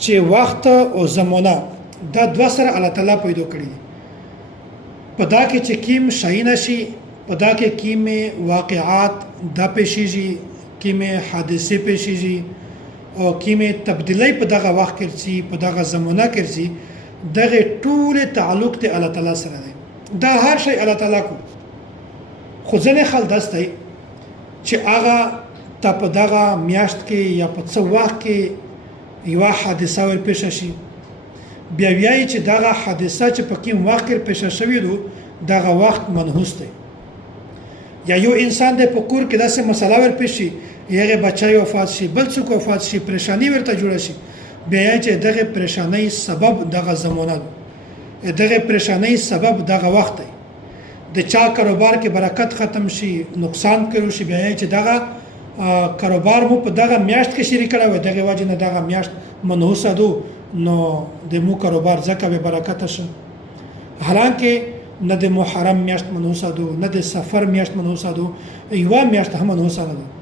چې وخت او زمانه دا دوه سره الله تعالی پیدا کړی په دا کې چې کیم شاینه شي په دا کې کیم واقعات د پېښېږي کیم حادثه پېښېږي او کیم تبدیلی په دغه وخت کې شي په دغه زمانه کې شي دغه ټول تعلق ته الله تعالی سره دی دا هر شی الله تعالی کو خو ځنه خل دسته چې هغه ته په دغه میاشت کې یا په څو وخت کې یو حادثه ور پیښ شي بیا ویایي چې دغه حادثه چې په کوم وخت کې پیښ شوې ده دغه وخت منحوس دی یا یو انسان د پکور کې داسې مسله ور پیښ شي یغه بچای وفات شي بل څوک وفات شي پریشانی ورته جوړ شي بیا چې دغه پریشانی سبب دغه زمانه دغه پریشانی سبب دغه وخت دی د چا کاروبار کې برکت ختم شي نقصان کړو شي بیا چې دغه کاروبار مو په دغه میاشت کې شریک کړو دغه وجه نه دغه میاشت منحوسه دو نو د مو کاروبار ځکه به برکت شه حالانکه نه د محرم میاشت منحوسه دو نه د سفر میاشت منحوسه دو یو میاشت هم منحوسه ده